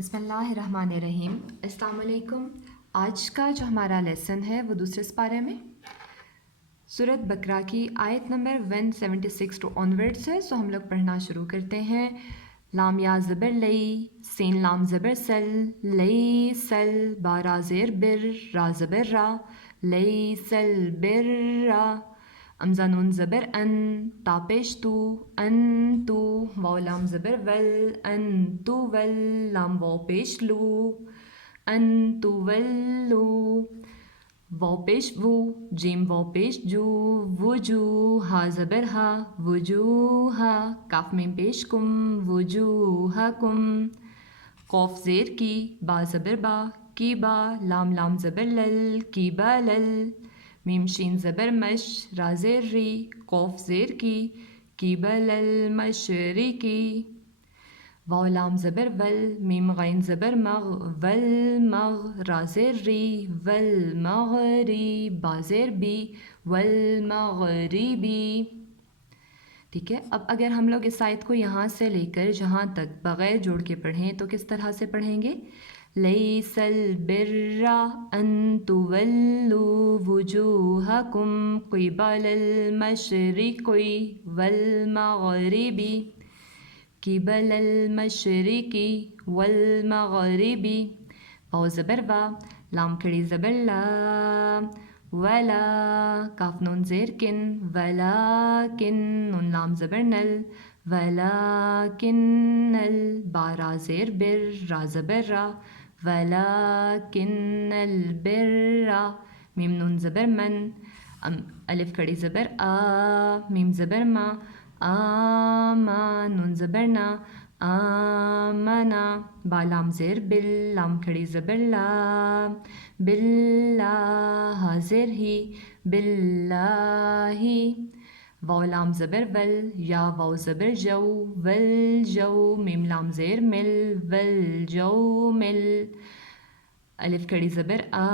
بسم اللہ الرحمن الرحیم۔ السلام علیکم۔ آج کا جو ہمارا لیسن ہے وہ دوسرے سپارے میں سورۃ بقرہ کی آیت نمبر 176 ٹو آنورڈ سے ہم لوگ پڑھنا شروع کرتے ہیں۔ لام یا زبر لئی، سین لام زبر سل، لئی سل، با را زیر بر، را زبر را، لئی سل بر را، امزہ نون زبر ان، تا پیش تو، ان تو، واو لام زبر ول، ان تو ول، لام واو پیش لو، ان تو ولو، واو پیش وو، جیم واو پیش جو، وجو، ہا زبر ہا، وجوہا، کاف میم پیش کم، وجوہکم، قوف زیر کی، با زبر با، کی با، لام لام زبر لل، کی با لل، میم شین زبر مش، را زیر ری، قوف زیر کی بل المشرقی، واو لام زبر ول، میم غین زبر مغ، ول مغ، را زیر ری، ول مغری، با زیر بی، ول مغربی۔ ٹھیک ہے، اب اگر ہم لوگ اس آیت کو یہاں سے لے کر جہاں تک بغیر جوڑ کے پڑھیں تو کس طرح سے پڑھیں گے؟ لیس البر ان تولوا وجوہکم قبل المشرق والمغرب، قبل المشرق والمغرب، واو زبر وا، لام کھڑی زبر لا، ولا، کاف نون زیر کن، ولیکن، نون لام زبر نل، ولیکن نل، با را زیر بر، را زبر را، ولیکن البر، میم نون زبر من، الف کھڑی زبر آ، میم زبر ما، آما، نون زبر نا، آمنا، با لام زیر بل، لام کھڑی زبر لا، باللہ، ہا زیر ہی، باللہ، واو لام زبر ول، یا واو زبر جو، ول جو، میم لام زیر مل، ول جو مل، الف کھڑی زبر آ،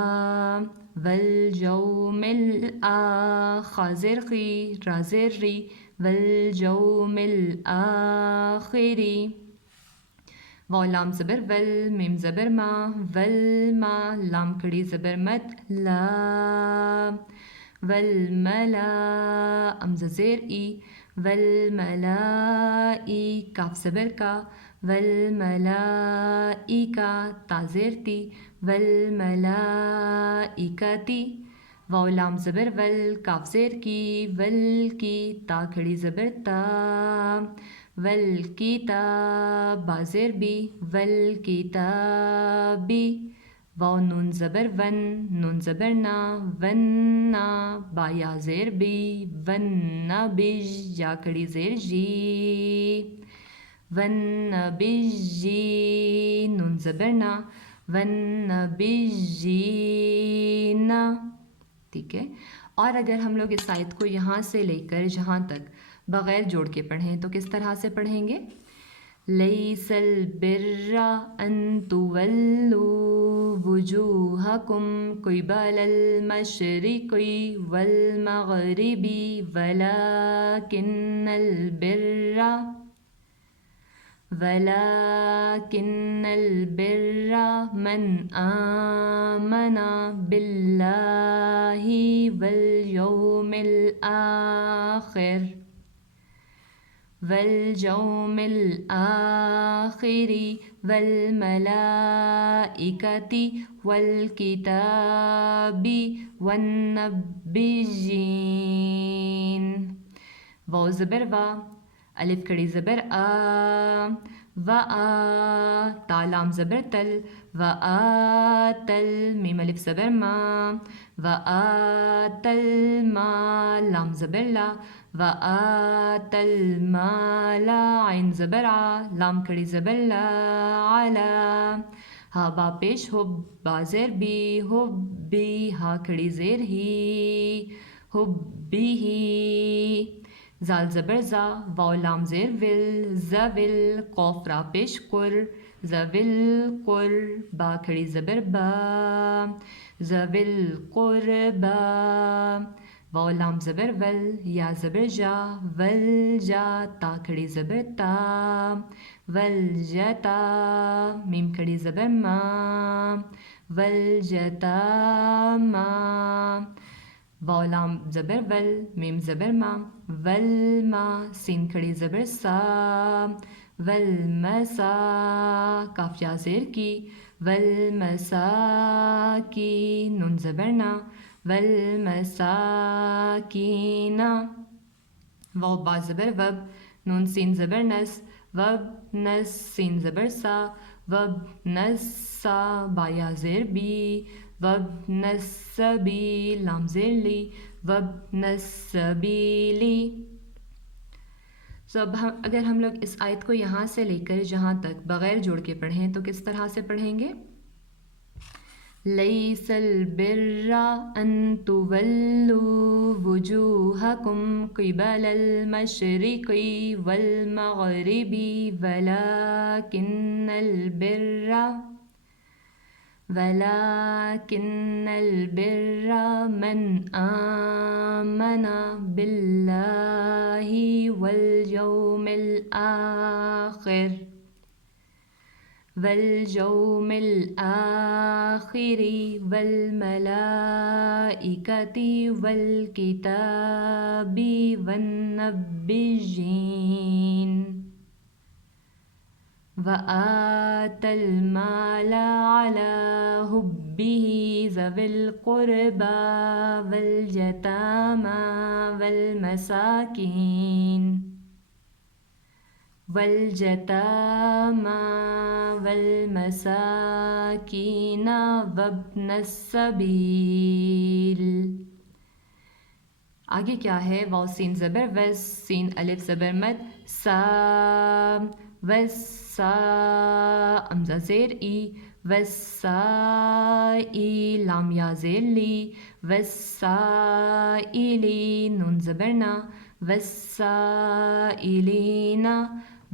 ول جو مل آ، خا زیر خی، را زیر ری، ول جو مل آخری، واو لام زبر ول، میم زبر ما، ول ما، لام کھڑی زبر مت، لا، والملا، امزہ زیر ای، والملائی، کاف زبر کا، والملائکہ، تا زیر تی، والملائکتی، واو لام زبر ول، کاف زیر کی، ول کی، تا کھڑی زبر تا، والکتاب، با زیر بی، والکتابی، واو نون زبر ون، نون زبر نا، وننا، با یا زیر بی، ونبج، یا کھڑی زیر جی، ونبجی، نون زبر نا، ونبجینا۔ ٹھیک ہے، اور اگر ہم لوگ اس آیت کو یہاں سے لے کر جہاں تک بغیر جوڑ کے پڑھیں تو کس طرح سے پڑھیں گے؟ لیس البر ان تولوا وجوہکم قبل المشرق والمغرب ولکن البر من آمن باللہ والیوم الآخر والملائکۃ والکتاب والنبیین، واو زبر وا، الف کھڑی زبر آ، و آ، تا لام زبر تل، و آتل، میم الف زبر ما، و آتل ما، لام زبر لا، و آتل مالا، عین زبر آ، لام کھڑی زبر لا، علا، ہا با پیش حب، با زیر بی، حبی، ہا کھڑی زیر ہی، حبی ہی، زال زبر زا، واو لام زیر ول، زول، قوف را پیش قر، زول قر، با کھڑی زبر با، زول قربا، واو لام زبر ول، یا زبر جا، ول جا، تا کھڑی زبر تا، والجتا میم کھڑی زبر ما والجتاما واو لام زبر ول میم زبر ما والما سین کھڑی زبر سا والمسا کاف یا زیر کی والمساکی نون زبر نا والمساکینا واو با زبر وب نون سین زبر نس وب نس سین زبر سا وب نسا با یا زیر بی وب نسبی لام زیر لی وب نسبیلی. اب اگر ہم لوگ اس آیت کو یہاں سے لے کر جہاں تک بغیر جوڑ کے پڑھیں تو کس طرح سے پڑھیں گے؟ لیس البر ان تولوا وجوہکم قبل المشرق والمغرب ولكن البر من آمن بالله واليوم الآخر والملائكة والكتاب والنبيين وآتى المال على حبه ذوي القربى واليتامى والمساكين وابن السبيل. آگے کیا ہے؟ واو سین زبر وس سین الف زبر مد سا وسا امزہ زیر ای وسائی لام یا زیر لی وسائلی نون زبر نا وسائلینا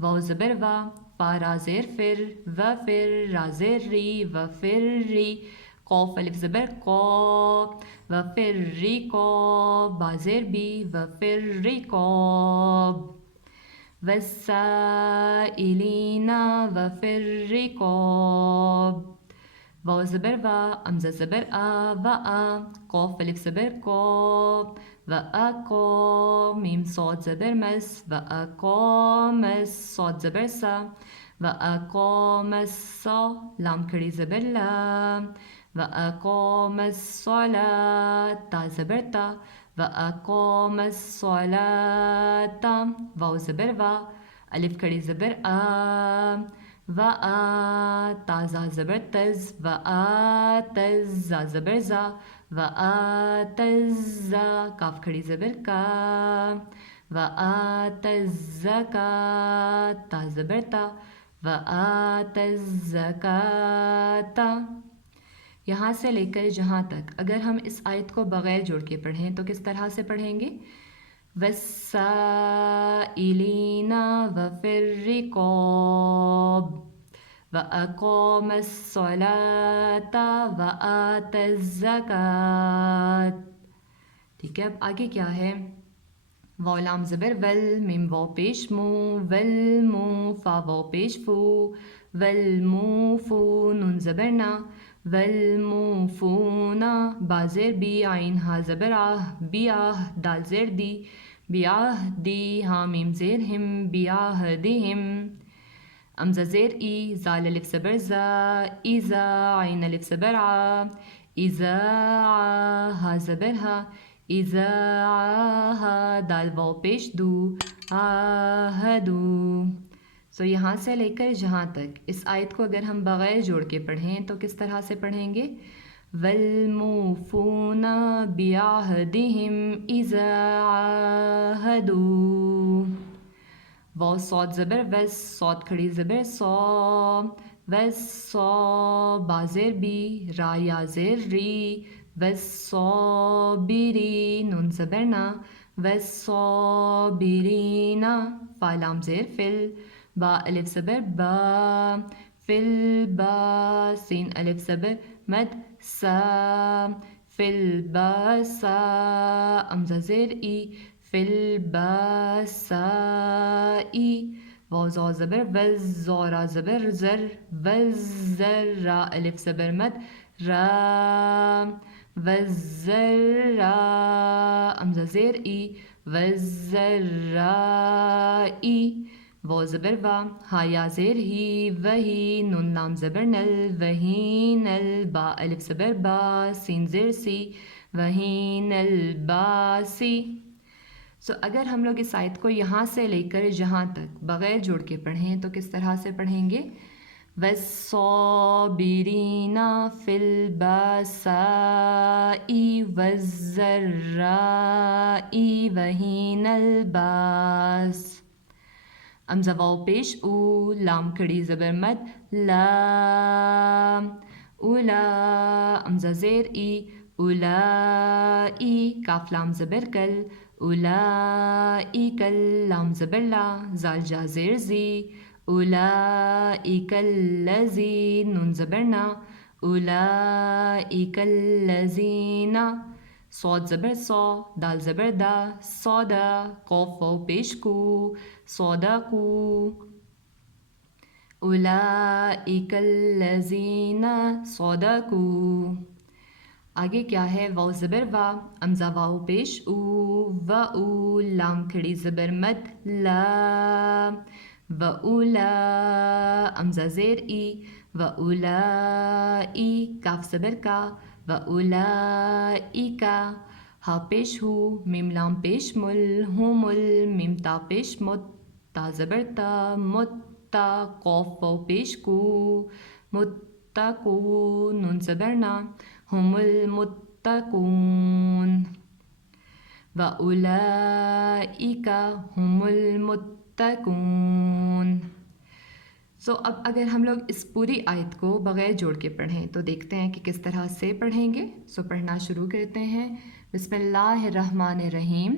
واو زبر وا فا را زیر فر و فر را زیر ری و فر ری قوف الف زبر قو و فر ری کو با زیر بی و فر ری کوب والسائلین وفي الرقاب واو زبر وا امزہ زبر آ و آ قوف الف زبر کو و اکو میم صاد زبر مس و اقامس صاد زبر سا و اقام الصا لام کھڑی زبر لا و اقام الصلاة تا زبر تا و اقام الصلاة واو زبر وا الف کھڑی زبر آ و آ تازا زبر تز و آ تز زا زبر زا و آ تزا کاف کھڑی زبر کا و آ تزکا تا زبر تا و آ تزکاتا. یہاں سے لے کر جہاں تک اگر ہم اس آیت کو بغیر جوڑ کے پڑھیں تو کس طرح سے پڑھیں گے؟ وَالسَّائِلِينَ وَفِي الرِّقَابِ وَأَقَامَ الصَّلَاةَ وَآتَ الزَّكَاةَ. ٹھیک ہے، اب آگے کیا ہے؟ واو لام زبر ول میم واو پیش مو والمو فا واو پیش فو والموفو نون زبر نا والموفونا با زیر بی عین ہا زبر آہ بیاہ دال زیر دی بیاہ دی ہا میم زیر ہم بیاہ دہم امزہ زیر ای زال الف زبر زا ایزا عین الف زبر آ ایزا ہا زبر ہا ایزا ہا دال واو پیش دو آہدو. سو یہاں سے لے کر جہاں تک اس آیت کو اگر ہم بغیر جوڑ کے پڑھیں تو کس طرح سے پڑھیں گے؟ وَالْمُوفُونَ بِعَهْدِهِمْ إِذَا عَاهَدُوا واو صاد زبر وس صاد کھڑی زبر سو وس سو با زیر بی را یا زیر ری وس سو بیری نون زبر نا وس سو بیرینا فا لام زیر فل با الف زبر با فل با سین الف زبر مد سا فل با سا امزہ زیر ای فل با سا ای واو زو زبر وز، زو را زبر زر، وزر، را الف زبر مد را، وزر را، امزہ زیر ای، وزرائی، واو زبر وا، ہا یا زیر ہی، وہی، نون لام زبر نل، وہی نل، با الف زبر با، سین زیر سی، وہی نل باسی. سو اگر ہم لوگ اس آیت کو یہاں سے لے کر جہاں تک بغیر جوڑ کے پڑھیں تو کس طرح سے پڑھیں گے؟ وَالصَّابِرِينَ فِي الْبَأْسَاءِ وَالضَّرَّاءِ وَحِينَ الْبَأْسِ. امزہ واو پیش او، لام کھڑی زبر مد لا، اولا، امزہ زیر ای، اولائی، کاف لام زبر کل، اولائک، لام زبر لا، زال جا زیر زی، اولائک الذی، نون زبر نا، اولائک الذین، صاد زبر صا، دال زبر دا، صادا، قوف واو پیش کو، صدقو، اولائک الذین صدقو. آگے کیا ہے؟ واو زبر وا، امزہ واو پیش او، و او، لام کھڑی زبر مد لا، و اولا، امزہ زیر ای، و اولائی، کاف زبر کا، و اولائکا، ہا پیش ہو، میم لام پیش مل، ہم مل، میم تا پیش مت، تا زبر تا، متا، قوف واو پیش کو، متقو، نون زبر نا، ہم المتقون، و اولئک هم المتقون. سو اب اگر ہم لوگ اس پوری آیت کو بغیر جوڑ کے پڑھیں تو دیکھتے ہیں کہ کس طرح سے پڑھیں گے. سو پڑھنا شروع کرتے ہیں. بسم اللہ الرحمن الرحیم.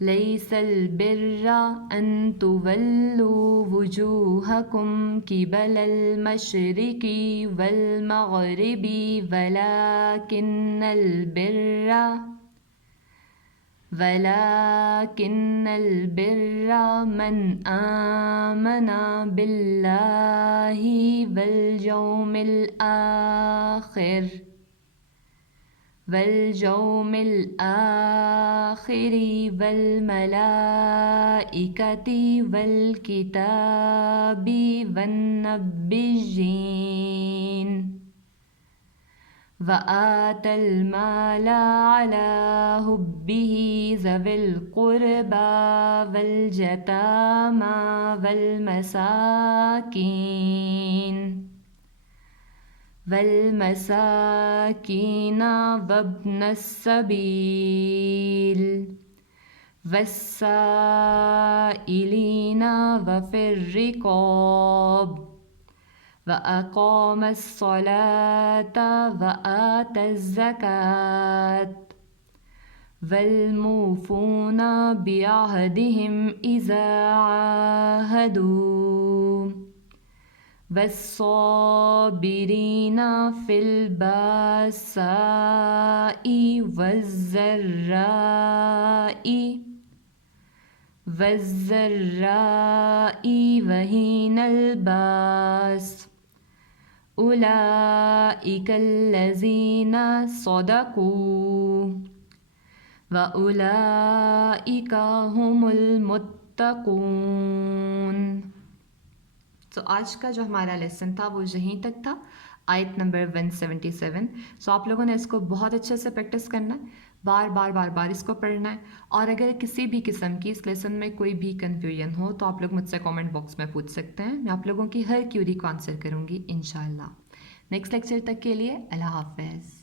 لیس البر ان تولوا وجوہکم قبل المشرق والمغرب ولكن البر من آمن بالله واليوم الآخر والملائكة والكتاب والنبيين وآتى المال على حبه ذوي القربى واليتامى والمساكين وابن السبيل والسائلين وفي الرقاب وأقام الصلاة وآتى الزكاة والموفون بعهدهم إذا عاهدوا والصابرين في البأساء والضراء وحين البأس اولئک الذین صدقوا واولئک هم المتقون. تو آج کا جو ہمارا لیسن تھا وہ یہیں تک تھا، آیت نمبر 177. سو آپ لوگوں نے اس کو بہت اچھے سے پریکٹس کرنا ہے، بار بار اس کو پڑھنا ہے. اور اگر کسی بھی قسم کی اس لیسن میں کوئی بھی کنفیوژن ہو تو آپ لوگ مجھ سے کامنٹ باکس میں پوچھ سکتے ہیں. میں آپ لوگوں کی ہر کیوری کو آنسر کروں گی انشاءاللہ. نیکسٹ لیکچر تک کے لیے اللہ حافظ.